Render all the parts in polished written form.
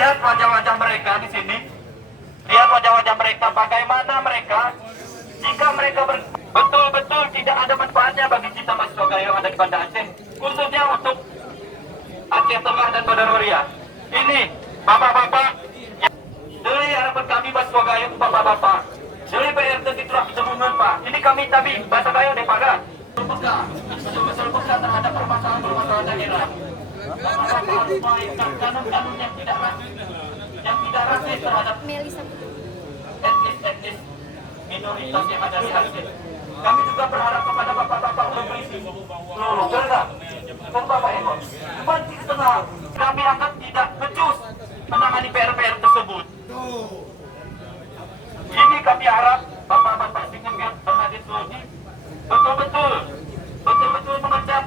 lihat wajah-wajah mereka di sini. Lihat wajah-wajah mereka, bagaimana mereka jika mereka betul-betul tidak ada manfaatnya bagi kita mahasiswa Gayo yang ada di Banda Aceh, khususnya untuk Aceh Tengah dan Badaroria. Ini bapak-bapak, dari harapan kami mahasiswa Gayo, bapak-bapak, dari PRT Citra Kesemungan Pak. Ini kami tapi bahasa Gayo deh Pak. Betul-betul terhadap permasalahan daerah. Bapak-bapak harus mainkan kanun-kanun yang tidak rasis terhadap etnis minoritas yang ada di Aceh. Kami juga berharap kepada bapak-bapak polisi seluruh daerah dan bapak Eko, Bupati Tengah, kami akan tidak becus menangani PR-PR tersebut. Ini kami harap bapak-bapak dengan Bernadette Lodi betul-betul mengecap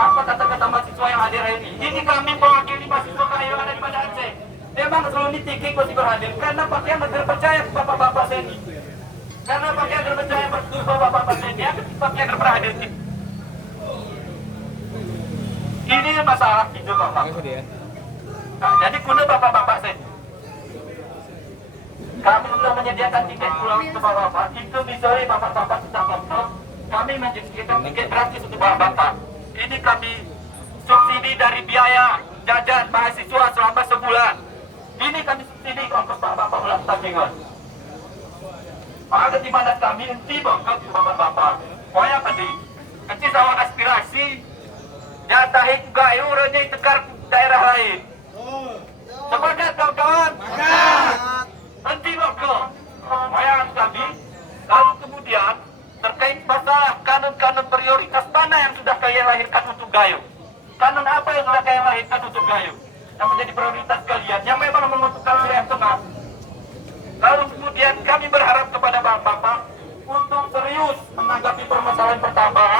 apa kata-kata mahasiswa yang hadir hari ini. Ini kami mewakili mahasiswa yang ada di Banda Aceh. Memang seluruh titik masih berhadir karena pakaian agar percaya bapak-bapak seni. Karena pakaian agar percaya bapak-bapak seni, pakaian agar berhadir. Ini masalah itu bapak. Nah, jadi kuna bapak-bapak seni. Kami sudah menyediakan tiket pulang untuk bapak-bapak. Itu misalnya bapak-bapak sudah kontak. Kami menyediakan tiket gratis untuk bapak-bapak. Ini kami subsidi dari biaya jajan mahasiswa selama sebulan. Ini kami subsidi untuk bapak-bapak ulang tabungan. Maka di mana kami henti bangkit bapak-bapak. Pokoknya tadi, kecil sama aspirasi, jatahin gayo rejai tekar daerah lain. Sepakat kawan-kawan? Henti bangkit. Pokoknya kami, lalu kemudian terkait masalah kanun-kanun prioritas mana yang sudah kalian lahirkan untuk Gayo? Kanun apa yang sudah kalian lahirkan untuk Gayo? Yang menjadi prioritas kalian, yang memang menentukan wilayah tengah. Lalu kemudian kami berharap kepada bapak-bapak untuk serius menanggapi permasalahan pertambangan